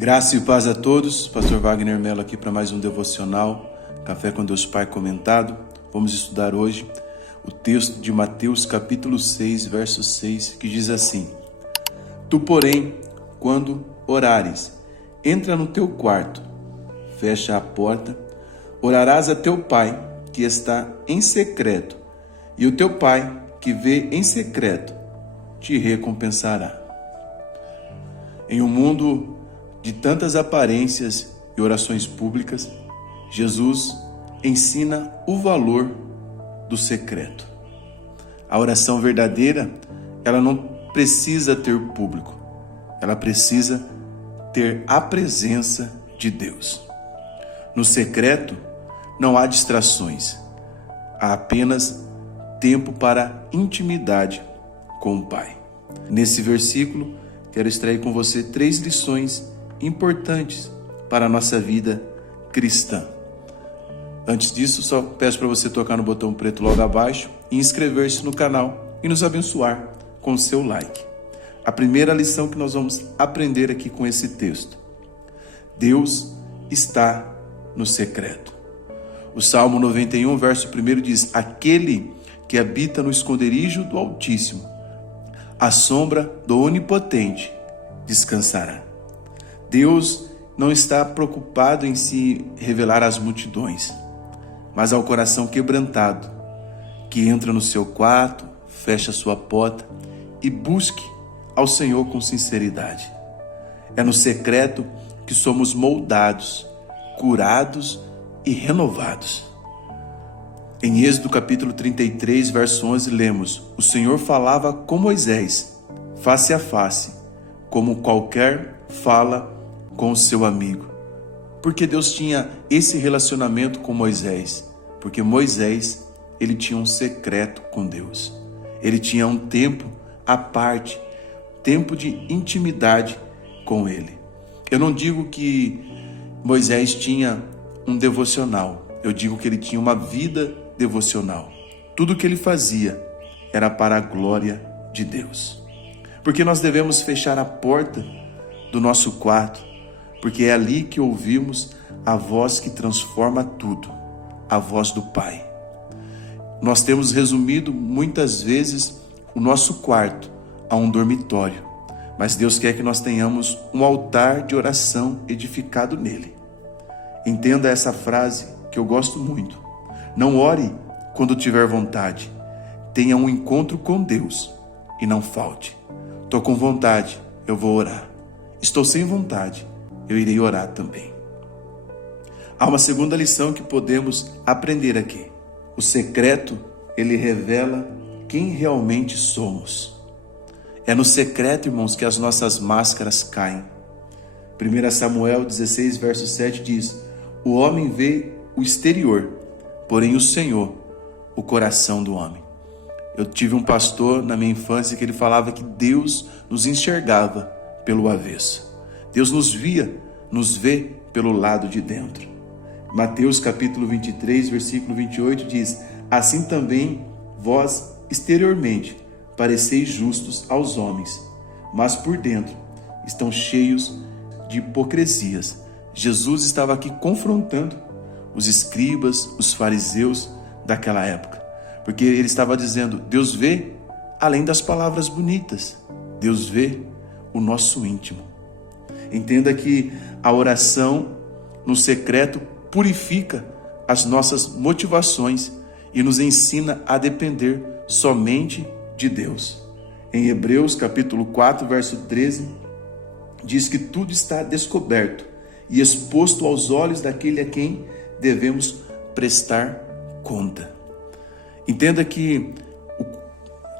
Graça e paz a todos, Pastor Wagner Mello aqui para mais um devocional, Café com Deus Pai comentado. Vamos estudar hoje o texto de Mateus capítulo 6, verso 6, que diz assim: Tu, porém, quando orares, entra no teu quarto, fecha a porta, orarás a teu Pai que está em secreto, e o teu Pai que vê em secreto te recompensará. Em um mundo de tantas aparências e orações públicas, Jesus ensina o valor do secreto. A oração verdadeira, ela não precisa ter público, ela precisa ter a presença de Deus. No secreto, não há distrações, há apenas tempo para intimidade com o Pai. Nesse versículo, quero extrair com você 3 lições importantes para a nossa vida cristã. Antes disso, só peço para você tocar no botão preto logo abaixo e inscrever-se no canal e nos abençoar com o seu like. A primeira lição que nós vamos aprender aqui com esse texto: Deus está no secreto. O Salmo 91, verso 1 diz: Aquele que habita no esconderijo do Altíssimo, à sombra do Onipotente descansará. Deus não está preocupado em se revelar às multidões, mas ao coração quebrantado, que entra no seu quarto, fecha sua porta e busque ao Senhor com sinceridade. É no secreto que somos moldados, curados e renovados. Em Êxodo capítulo 33, verso 11, lemos: O Senhor falava com Moisés, face a face, como qualquer fala com o seu amigo. Porque Deus tinha esse relacionamento com Moisés? Porque Moisés, ele tinha um secreto com Deus. Ele tinha um tempo à parte, tempo de intimidade com ele. Eu não digo que Moisés tinha um devocional, eu digo que ele tinha uma vida devocional. Tudo que ele fazia era para a glória de Deus. Porque nós devemos fechar a porta do nosso quarto, porque é ali que ouvimos a voz que transforma tudo, a voz do Pai. Nós temos resumido muitas vezes o nosso quarto a um dormitório, mas Deus quer que nós tenhamos um altar de oração edificado nele. Entenda essa frase que eu gosto muito: não ore quando tiver vontade, tenha um encontro com Deus e não falte. Estou com vontade, eu vou orar. Estou sem vontade, eu irei orar também. Há uma segunda lição que podemos aprender aqui. O secreto, ele revela quem realmente somos. É no secreto, irmãos, que as nossas máscaras caem. 1 Samuel 16, verso 7 diz: O homem vê o exterior, porém o Senhor, o coração do homem. Eu tive um pastor na minha infância que ele falava que Deus nos enxergava pelo avesso. Deus nos vê pelo lado de dentro. Mateus capítulo 23, versículo 28 diz: Assim também vós exteriormente pareceis justos aos homens, mas por dentro estão cheios de hipocrisias. Jesus estava aqui confrontando os escribas, os fariseus daquela época, porque ele estava dizendo: Deus vê além das palavras bonitas, Deus vê o nosso íntimo. Entenda que a oração no secreto purifica as nossas motivações e nos ensina a depender somente de Deus. Em Hebreus capítulo 4, verso 13, diz que tudo está descoberto e exposto aos olhos daquele a quem devemos prestar conta. Entenda que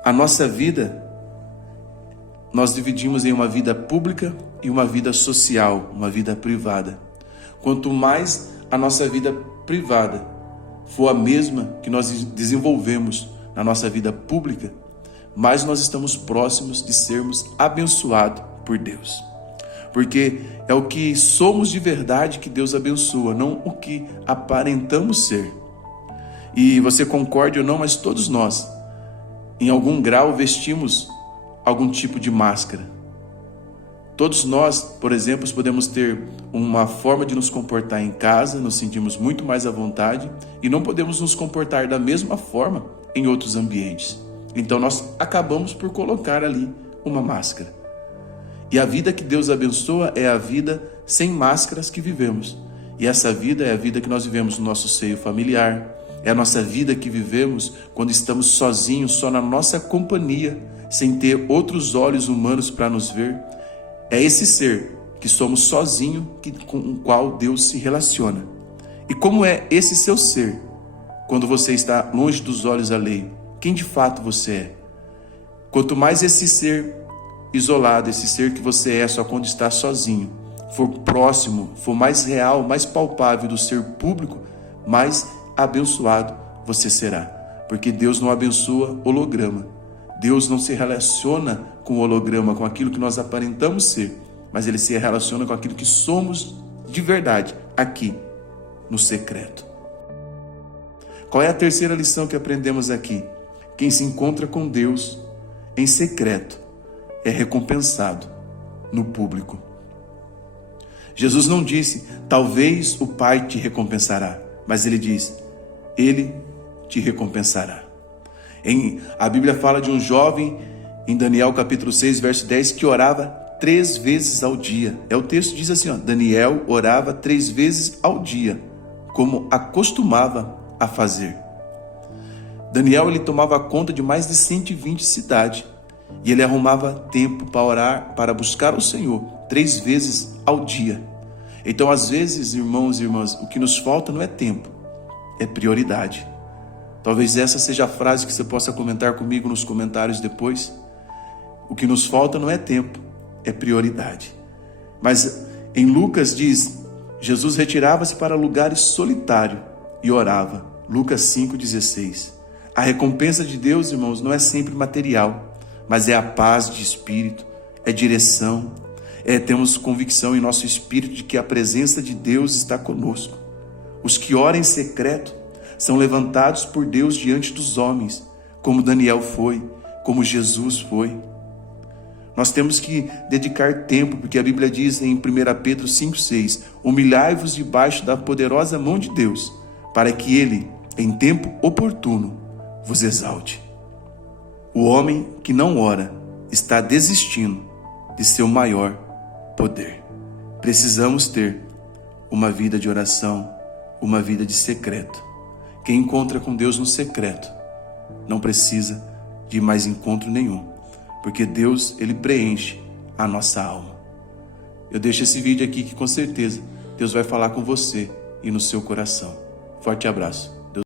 a nossa vida, nós dividimos em uma vida pública e uma vida social, uma vida privada. Quanto mais a nossa vida privada for a mesma que nós desenvolvemos na nossa vida pública, mais nós estamos próximos de sermos abençoados por Deus. Porque é o que somos de verdade que Deus abençoa, não o que aparentamos ser. E você concorde ou não, mas todos nós, em algum grau, vestimos algum tipo de máscara. Todos nós, por exemplo, podemos ter uma forma de nos comportar em casa, nos sentimos muito mais à vontade e não podemos nos comportar da mesma forma em outros ambientes. Então nós acabamos por colocar ali uma máscara. E a vida que Deus abençoa é a vida sem máscaras que vivemos. E essa vida é a vida que nós vivemos no nosso seio familiar, é a nossa vida que vivemos quando estamos sozinhos, só na nossa companhia, sem ter outros olhos humanos para nos ver. É esse ser que somos sozinho com o qual Deus se relaciona. E como é esse seu ser, quando você está longe dos olhos alheios? Quem de fato você é? Quanto mais esse ser isolado, esse ser que você é só quando está sozinho, for próximo, for mais real, mais palpável do ser público, mais abençoado você será. Porque Deus não abençoa holograma. Deus não se relaciona com o holograma, com aquilo que nós aparentamos ser, mas Ele se relaciona com aquilo que somos de verdade, aqui, no secreto. Qual é a terceira lição que aprendemos aqui? Quem se encontra com Deus em secreto é recompensado no público. Jesus não disse, talvez o Pai te recompensará, mas Ele diz, Ele te recompensará. A Bíblia fala de um jovem, em Daniel capítulo 6, verso 10, que orava 3 vezes ao dia. O texto diz assim, Daniel orava 3 vezes ao dia, como acostumava a fazer. Daniel, ele tomava conta de mais de 120 cidades, e ele arrumava tempo para orar, para buscar o Senhor, 3 vezes ao dia. Então, às vezes, irmãos e irmãs, o que nos falta não é tempo, é prioridade. Talvez essa seja a frase que você possa comentar comigo nos comentários depois. O que nos falta não é tempo, é prioridade. Mas em Lucas diz, Jesus retirava-se para lugares solitários e orava. Lucas 5,16. A recompensa de Deus, irmãos, não é sempre material, mas é a paz de espírito, é direção, temos convicção em nosso espírito de que a presença de Deus está conosco. Os que oram em secreto são levantados por Deus diante dos homens, como Daniel foi, como Jesus foi. Nós temos que dedicar tempo, porque a Bíblia diz em 1 Pedro 5,6, humilhai-vos debaixo da poderosa mão de Deus, para que Ele, em tempo oportuno, vos exalte. O homem que não ora está desistindo de seu maior poder. Precisamos ter uma vida de oração, uma vida de secreto. Quem encontra com Deus no secreto não precisa de mais encontro nenhum, porque Deus, Ele preenche a nossa alma. Eu deixo esse vídeo aqui que com certeza Deus vai falar com você e no seu coração. Forte abraço.